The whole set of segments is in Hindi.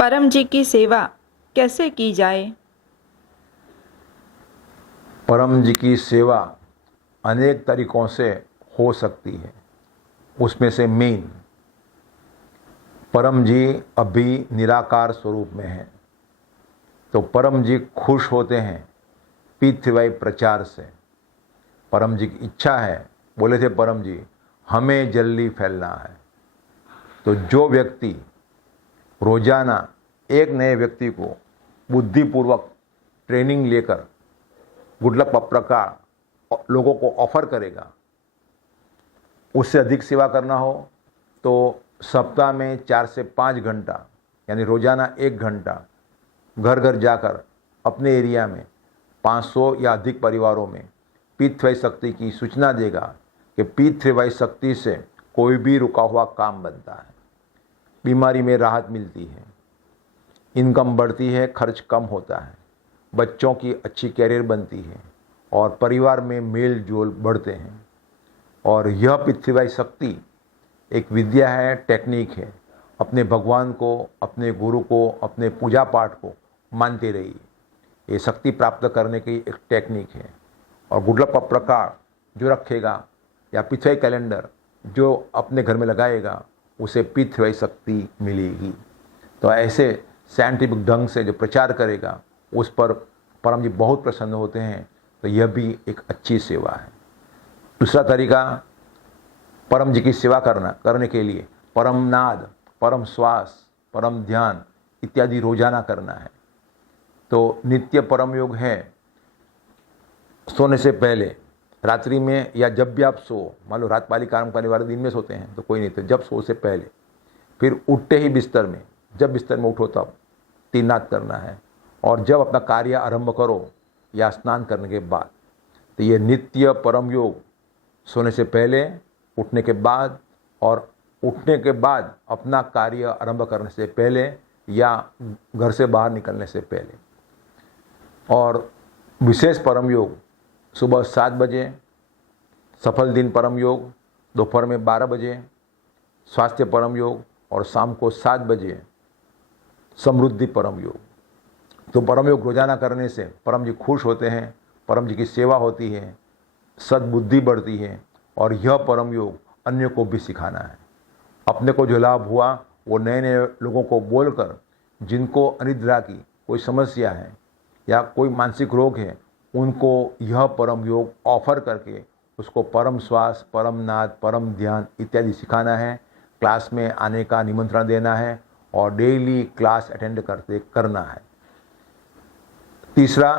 परम जी की सेवा कैसे की जाए? परम जी की सेवा अनेक तरीकों से हो सकती है। उसमें से मेन, परम जी अभी निराकार स्वरूप में हैं, तो परम जी खुश होते हैं पीतवाई प्रचार से। परम जी की इच्छा है, बोले थे परम जी, हमें जल्दी फैलना है। तो जो व्यक्ति रोजाना एक नए व्यक्ति को बुद्धिपूर्वक ट्रेनिंग लेकर गुडलक प्रकार लोगों को ऑफर करेगा, उससे अधिक सेवा करना हो तो सप्ताह में 4 से 5 घंटा यानी रोजाना 1 घंटा घर घर जाकर अपने एरिया में 500 या अधिक परिवारों में पीतवाई शक्ति की सूचना देगा कि पीतवाई शक्ति से कोई भी रुका हुआ काम बनता है, बीमारी में राहत मिलती है, इनकम बढ़ती है, खर्च कम होता है, बच्चों की अच्छी कैरियर बनती है और परिवार में मेल जोल बढ़ते हैं। और यह पृथ्वी शक्ति एक विद्या है, टेक्निक है। अपने भगवान को, अपने गुरु को, अपने पूजा पाठ को मानते रहिए। ये शक्ति प्राप्त करने की एक टेक्निक है। और गुडलक का प्रकार जो रखेगा या पृथ्वी कैलेंडर जो अपने घर में लगाएगा, उसे पृथ्वी शक्ति मिलेगी। तो ऐसे साइंटिफिक ढंग से जो प्रचार करेगा, उस पर परम जी बहुत प्रसन्न होते हैं। तो यह भी एक अच्छी सेवा है। दूसरा तरीका, परम जी की सेवा करने के लिए परम नाद, परम श्वास, परम ध्यान इत्यादि रोजाना करना है। तो नित्य परम योग है, सोने से पहले रात्रि में या जब भी आप सो, मान लो रात वाली काम करने वाले दिन में सोते हैं तो कोई नहीं, तो जब सो से पहले, फिर उठते ही बिस्तर में, जब बिस्तर में उठो तब 3 नाद करना है। और जब अपना कार्य आरंभ करो या स्नान करने के बाद, तो ये नित्य परम योग सोने से पहले, उठने के बाद और उठने के बाद अपना कार्य आरंभ करने से पहले या घर से बाहर निकलने से पहले। और विशेष परम योग सुबह 7 बजे, सफल दिन परम योग दोपहर में 12 बजे, स्वास्थ्य परम योग और शाम को 7 बजे समृद्धि परम योग। तो परम योग रोजाना करने से परम जी खुश होते हैं, परम जी की सेवा होती है, सद्बुद्धि बढ़ती है। और यह परम योग अन्य को भी सिखाना है। अपने को जो लाभ हुआ वो नए नए लोगों को बोलकर, जिनको अनिद्रा की कोई समस्या है या कोई मानसिक रोग है, उनको यह परम योग ऑफर करके उसको परम श्वास, परम नाद, परम ध्यान इत्यादि सिखाना है। क्लास में आने का निमंत्रण देना है और डेली क्लास अटेंड करना है। तीसरा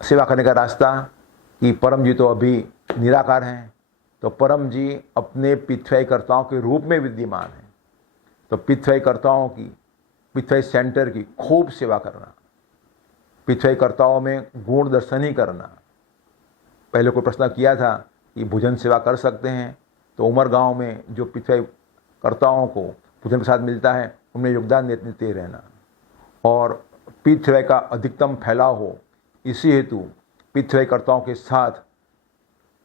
सेवा करने का रास्ता कि परम जी तो अभी निराकार हैं, तो परम जी अपने पृथ्वी कर्ताओं के रूप में विद्यमान हैं। तो पृथ्वी कर्ताओं की, पृथ्वी सेंटर की खूब सेवा करना, पृथ्वी कर्ताओं में गुण दर्शन ही करना। पहले कोई प्रश्न किया था कि भोजन सेवा कर सकते हैं, तो उमर गांव में जो पृथ्वी कर्ताओं को भोजन प्रसाद मिलता है, उनमें योगदान देते रहना। और पृथ्वी का अधिकतम फैलाव हो, इसी हेतु पृथ्वी कर्ताओं के साथ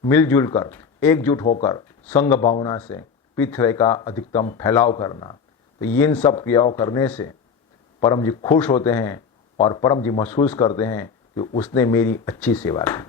मिलजुल कर, एकजुट होकर संघ भावना से पृथ्वी का अधिकतम फैलाव करना। तो इन सब क्रियाओं करने से परम जी खुश होते हैं और परम जी महसूस करते हैं कि उसने मेरी अच्छी सेवा की।